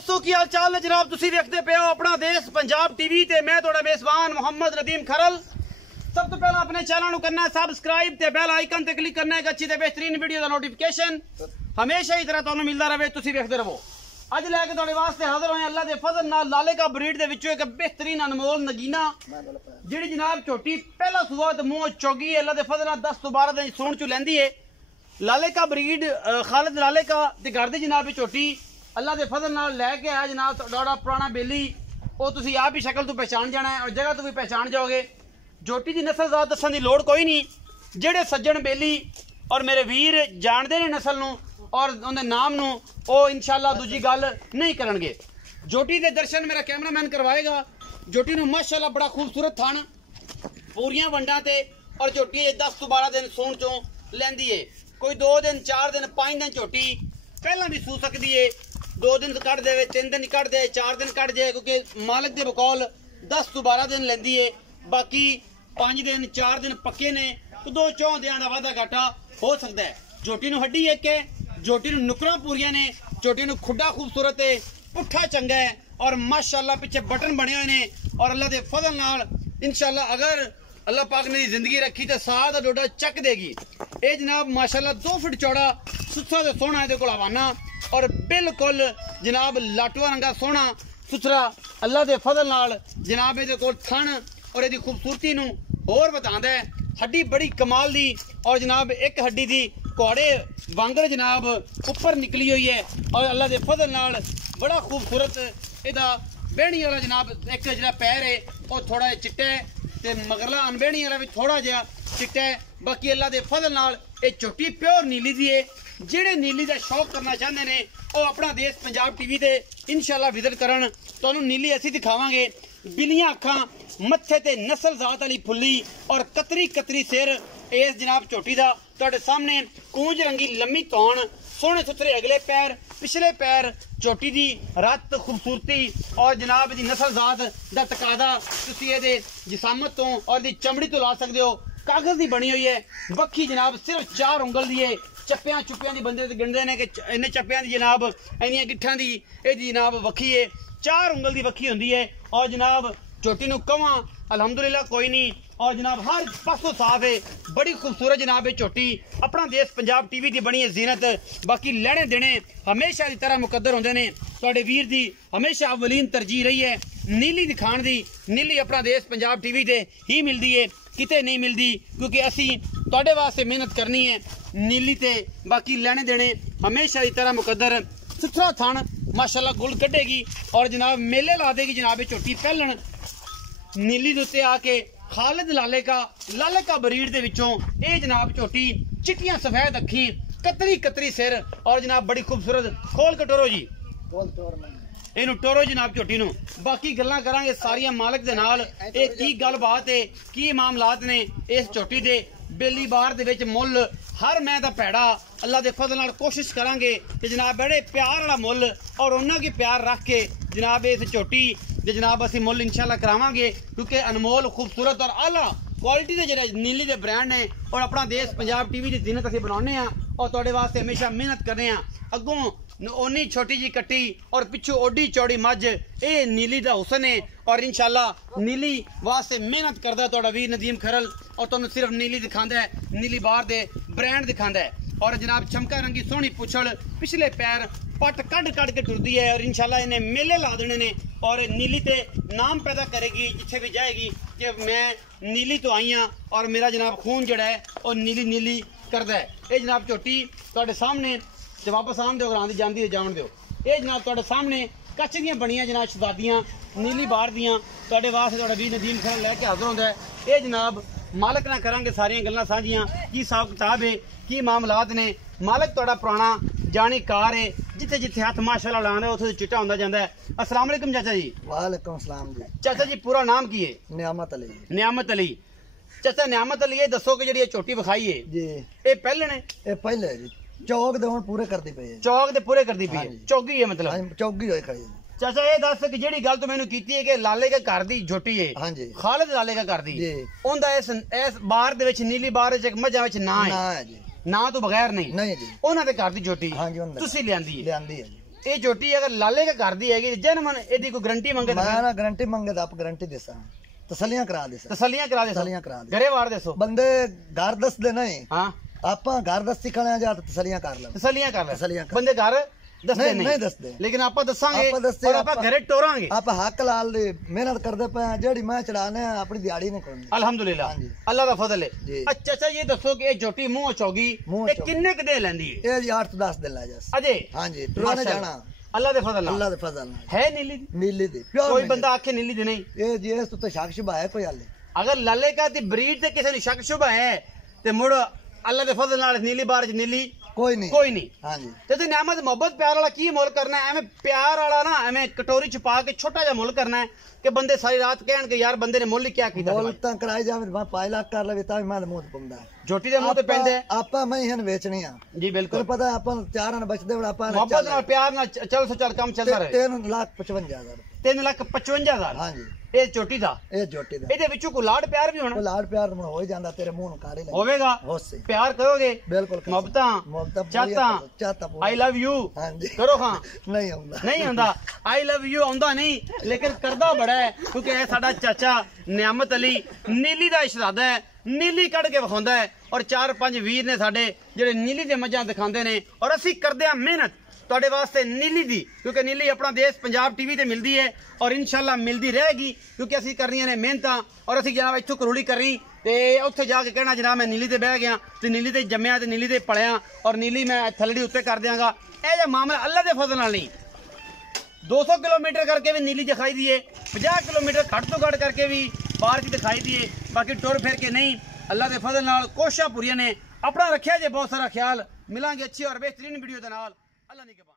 दोस्तों की हाल चाल है जनाब, तुसी देखते पे हो अपना देश पंजाब टीवी ते मैं थोड़ा मेजबान मोहम्मद नदीम खरल। सब तो पहला अपने चैनल करना है सब्सक्राइब ते बेल आइकन ते क्लिक करना है अच्छी ते बेहतरीन वीडियो का नोटिफिकेशन हमेशा ही तरह तुहानू मिलता रहे, तुसी देखते रहो। अज लैके तुहाडे वास्ते हाजिर होए अल्लाह दे फजल नाल लाले का ब्रीड दे विचों एक बेहतरीन अनमोल नगीना जिहड़ी जनाब झोटी पहला सुबह ते मुंह चौगी अल्लाह दे फजल नाल 10 तो 12 दिन सूण चू लैंदी है। लाले का ब्रीड खालिद लाले का ते घर दी जनाब झोटी अल्लाह के फजल नाल लैके आया जनाब। थोड़ा पुराना बेली वो तुसी आप ही शक्ल तो पहचान जाना है और जगह तो भी पहचान जाओगे। झोटी की नस्ल ज़्यादा दसन की लोड़ कोई नहीं, जेड़े सज्जन बेली और मेरे वीर जानते हैं नस्ल नूं और उन्हें नाम नूं वो इंशाल्लाह दूजी गल नहीं करनगे। झोटी के दर्शन मेरा कैमरामैन करवाएगा। झोटी नूं माशाल्लाह बड़ा खूबसूरत थन पूरियां वंडा ते और झोटी 10 तो 12 दिन सूण चों लैंदी है। कोई 2 दिन 4 दिन 5 दिन झोटी पहला भी सू सकती है, 2 दिन कट दे 3 दिन कट दे 4 दिन कट जाए, क्योंकि मालिक के बकौल 10 तो 12 दिन लेंदी है। बाकी 5 दिन 4 दिन पक्के ने, 2-4 दिन का वाधा घाटा हो सकता है। झोटी नूं हड्डी एक है, झोटी नूं नुकरां पूरियां ने, झोटी नूं खुड्डा खूबसूरत है, पुट्ठा चंगा है और माशाअल्लाह पीछे बटन बने हुए ने और अल्लाह के फजल नाल इंशाअल्लाह अगर अल्लाह पाक ने जिंदगी रखी तो साह का डोडा चक देगी। ये जनाब माशाअल्लाह 2 फुट चौड़ा सुथरा तो सोहना ये हवाना और बिल्कुल जनाब लाटुआ रंगा सोहना सुथरा अल्लाह के फजल नाल जनाब ये थन और यदी खूबसूरती नूं होर बतांदा है। हड्डी बड़ी कमाल दी और जनाब एक हड्डी दी घोड़े वांगर जनाब ऊपर निकली हुई है और अल्लाह के फजल नाल बड़ा खूबसूरत इहदा बेहनी वाला जनाब एक जिहड़ा पैर है वो थोड़ा चिट्टा है ते मगरला अनबेहनी वाला भी थोड़ा जिहा चिट्टा है। बाकी अल्लाह के फजल नाल ये झोटी प्योर नीली दी है। जेड़े नीली का शौक करना चाहते हैं वो अपना देश पंजाब टीवी ते इंशाल्लाह विजिट करन। तुहानू नीली असीं दिखावांगे, बिलियां अखां मत्थे ते नस्ल जात वाली फुल्ली और कतरी कतरी सिर इस जनाब झोटी का तुहाडे सामने कूंज रंगी लम्मी तौण सोहने सुथरे अगले पैर पिछले पैर झोटी की रत खूबसूरती और जनाब की नस्ल जात का तकादा तुसीं इहदे जिसामत तो और दी चमड़ी तो ला सकते हो। कागज की बनी हुई है, बखी जनाब सिर्फ 4 उंगल दी है। चप्पियां चुप्पियां की बंदे गिनते हैं कि इन्हें चप्पियां की जनाब इन्नियां गिट्ठां की ये जनाब वखी है, 4 उंगल की वखी होंदी है और जनाब झोटी नूं कवां अलहमदुलिल्लाह कोई नहीं और जनाब हर पासों साफ है। बड़ी खूबसूरत जनाब है झोटी अपना देश पंजाब टीवी की बनी है जीनत। बाकी लैने देने हमेशा की तरह मुकद्दर होंदे ने। तुहाडे वीर दी हमेशा अवलीन तरजीह रही है नीली दिखाण दी। नीली अपना देश पंजाब टीवी ते ही मिलती है, किते नहीं मिलती, क्योंकि असी तुहाडे वास्ते मेहनत करनी है नीली ते। बाकी लैने देने हमेशा की तरह मुकद्दर। सुथरा थान माशाल्लाह गुल कढ़ेगी और जनाब मेले ला देगी जनाब झोटी पहलन नीली दे उत्ते आके खालिद लाले का ब्रीड दे विचों ये जनाब झोटी चिट्टियां सफेद अखी कतरी कतरी सिर और जनाब बड़ी खूबसूरत। खोल के टोरो जी इनू टोरो जनाब झोटी नूं। बाकी गल्लां करांगे सारियां मालिक दे नाल ये की गलबात है की मामलात ने इस झोटी दे। बेली बार दे विच मुल हर मैं दा पैड़ा अल्लाह दे फजल नाल कोशिश करांगे कि जनाब बड़े प्यार वाला मुल और उन्हां की प्यार रख के जनाब इस झोटी दे जनाब असीं मुल इंशाल्लाह करावांगे, क्योंकि अनमोल खूबसूरत और आला क्वालिटी के जेडे नीली के ब्रांड ने और अपना देश पंजाब टीवी की जीनत असीं बनाउने आ और तुहाडे वास्ते हमेशा मेहनत करने आ। अगों ओनी छोटी जी कट्टी और पिछू ओडी चौड़ी मझ ये नीली का हुसन है और इंशाल्लाह नीली वास्ते मेहनत करता तुहाडा वीर नदीम खरल और तुहानू सिर्फ नीली दिखांदा है, नीली बार दे ब्रांड दिखांदा है। और जनाब चमका रंगी सोहनी पुछड़ पिछले पैर पट कड़ कड़ के टुरदी है और इंशाल्लाह इन्हें मेले ला देने ने और नीली ते नाम पैदा करेगी जिथे भी जाएगी कि मैं नीली तो आई हाँ और मेरा जनाब खून जड़ा है और नीली नीली करदा है। ये जनाब झोटी तुहाडे सामने ते वापस आन दो ग्रां दी जांदी जान दो। ये जनाब तुहाडे सामने कच्च दियां बनियां जनाब शहजादियां नीली बार दियां तुहाडे वास्ते तुहाडा वीर नदीम खरल लैके हाज़र होंदा है। ये जनाब मालिक ना करांगे सारियां गल्लां साझियां की हिसाब किताब है की मामलात ने। मालिक तुहाडा पुराना जानी कार है जिथे जिथे हथ माशाअल्लाह लांदा उथे चिट्टा होंदा जांदा है। अस्सलाम वालेकुम चाचा जी। वालेकुम सलाम जी। चाचा जी पूरा नाम की है? नियामत अली। नियामत अली। चाचा नियामत अली ये दसो कि जी झोटी विखाई है जी ये पहले ने? ये पहले जी चौक दे हुण पूरे करदी पई है। चौक दे पूरे करदी पई है, चौकी है मतलब चौकी होई खड़ी। चाचा ये दस कि जेड़ी गल तो मैंने कीती है कि लाले के घर दी झोटी है। हां जी खालिद लाले का घर दी जी। ओंदा इस बार दे विच नीली बार विच एक मझां विच ना है ना है जी, ना तो बगैर नहीं नहीं जी ओना दे घर दी झोटी हां जी तुसी लियांदी है। लियांदी है जी। ये झोटी अगर लाले के घर दी हैगी जन मन एदी कोई गारंटी मंगे मैं ना गारंटी मंगे तो आप गारंटी देसा तसलियां करा दे तसलियां करा दे तसलियां करा दे घरे वार देसो बंदे घर दस दे नहीं हां आपा घर दस सिखाने जा तो तसलियां कर ले तसलियां कर ले तसलियां कर बंदे घर दसदे नहीं दसदे लेकिन आपा दसांगे आपा दसदे, और आपा घरे टोरांगे आप हक लाल दी मेहनत करदे पे जेड़ी मैं चढ़ाने अपनी दिहाड़ी नहीं करनी अल्हम्दुलिल्लाह हाँ जी। अल्लाह दा फजल जी। है अच्छा अच्छा ये दसो कि ये झोटी मुंह चौगी मुंह ये चौगी। किन्ने क दे लेंदी है ये 8 10 दिन ला जास अजे हां जी टुराने जाना अल्लाह दे फजल अल्लाह नाल दे फजल नाल है नीली दी? नीली दी प्योर कोई बंदा आखे नीली दी नहीं ये जी तो शक शुबा है कोई हाले अगर लाले का ती ब्रीड ते किसी ने शक शुबा है ते मुड़ अल्लाह दे फजल नाल नीली बार च नीली कोई नहीं कोई नहीं हां जी ते तू नेमत मोहब्बत प्यार वाला की मोल करना है एवें प्यार वाला ना एवें कटोरी च पा के छोटा जा मोल करना है कि बंदे सारी रात कहन के यार बंदे ने मोल ही क्या कीता मोल ता कराई जावे मैं 5 लाख कर लवे ता मैं मुंह पंदा झोटी दे मुंह ते पेंदे आपा मैं हन बेचनी आ जी बिल्कुल तो पता आपा चार न बचदे बड़ा आपा मोहब्बत नाल प्यार नाल चल सो चल काम चलता रहे 3,55,000 3,55,000 हां जी ਇਹ ਝੋਟੀ ਦਾ ਇਹ ਝੋਟੀ ਦਾ ਇਹਦੇ ਵਿੱਚੋਂ ਕੋਈ ਲਾਡ ਪਿਆਰ ਵੀ ਹੋਣਾ ਲਾੜ ਪਿਆਰ ਹੁਣ ਹੋ ਹੀ ਜਾਂਦਾ ਤੇਰੇ ਮੂੰਹ ਨੂੰ ਕਾਰੇ ਲੱਗੇ ਹੋਵੇਗਾ ਹੋਸੇ ਪਿਆਰ ਕਰੋਗੇ ਬਿਲਕੁਲ ਮੁਹੱਬਤਾਂ ਚਾਹਤਾਂ ਆਈ ਲਵ ਯੂ ਹਾਂਜੀ ਕਰੋ ਹਾਂ ਨਹੀਂ ਆਉਂਦਾ ਨਹੀਂ ਆਉਂਦਾ ਆਈ ਲਵ ਯੂ ਆਉਂਦਾ ਨਹੀਂ ਲੇਕਿਨ ਕਰਦਾ ਬੜਾ ਹੈ ਕਿਉਂਕਿ ਇਹ ਸਾਡਾ ਚਾਚਾ ਨਿਆਮਤ ਅਲੀ ਨੀਲੀ ਦਾ ਇਸ਼ਰਾਦਾ ਹੈ ਨੀਲੀ ਕੱਢ ਕੇ ਵਿਖਾਉਂਦਾ ਹੈ ਔਰ 4-5 ਵੀਰ ਨੇ ਸਾਡੇ ਜਿਹੜੇ ਨੀਲੀ ਦੇ ਮੱਝਾਂ ਦਿਖਾਉਂਦੇ ਨੇ ਔਰ ਅਸੀਂ ਕਰਦੇ ਹਾਂ ਮਿਹਨਤ ਤੁਹਾਡੇ ਵਾਸਤੇ ਨੀਲੀ ਦੀ ਕਿਉਂਕਿ ਨੀਲੀ ਆਪਣਾ ਦੇਸ਼ ਪੰਜਾਬ ਟੀਵੀ ਤੇ ਮਿਲਦੀ ਹੈ ਔਰ ਇਨਸ਼ਾਅੱਲਾ ਮਿਲਦੀ ਰਹੇਗੀ ਕਿਉਂਕਿ ਅਸੀਂ ਕਰਨੀਆਂ ਨੇ ਮਿਹਨਤਾਂ ਔਰ ਅਸੀਂ ਜਨਾਬ ਇੱਥੋਂ ਕਰੂਲੀ ਕਰੀ ਤੇ ਉੱਥੇ ਜਾ ਕੇ ਕਹਿਣਾ ਜਨਾਬ ਮੈਂ ਨੀਲੀ ਤੇ ਬਹਿ ਗਿਆ ਤੇ ਨੀਲੀ ਤੇ ਜੰਮਿਆ ਤੇ ਨੀਲੀ ਤੇ ਪਲਿਆ ਔਰ ਨੀਲੀ ਮੈਂ ਥੱਲੜੀ ਉੱਤੇ ਕਰ ਦਿਆਂਗਾ ਇਹ ਜਿਹਾ ਮਾਮਲਾ ਅੱਲਾ ਦੇ ਫਜ਼ਲ ਨਾਲ ਨਹੀਂ 200 किलोमीटर करके भी नीली दिखाई दिए 50 किलोमीटर घट तो घट करके भी बाहर की दिखाई दिए बाकी टुर फिर के नहीं अल्लाह के फजल नाल कोशिशां पूरियां ने अपना रखिया जे बहुत सारा ख्याल मिलांगे अच्छी और बेहतरीन वीडियो दे नाल अल्लाह ने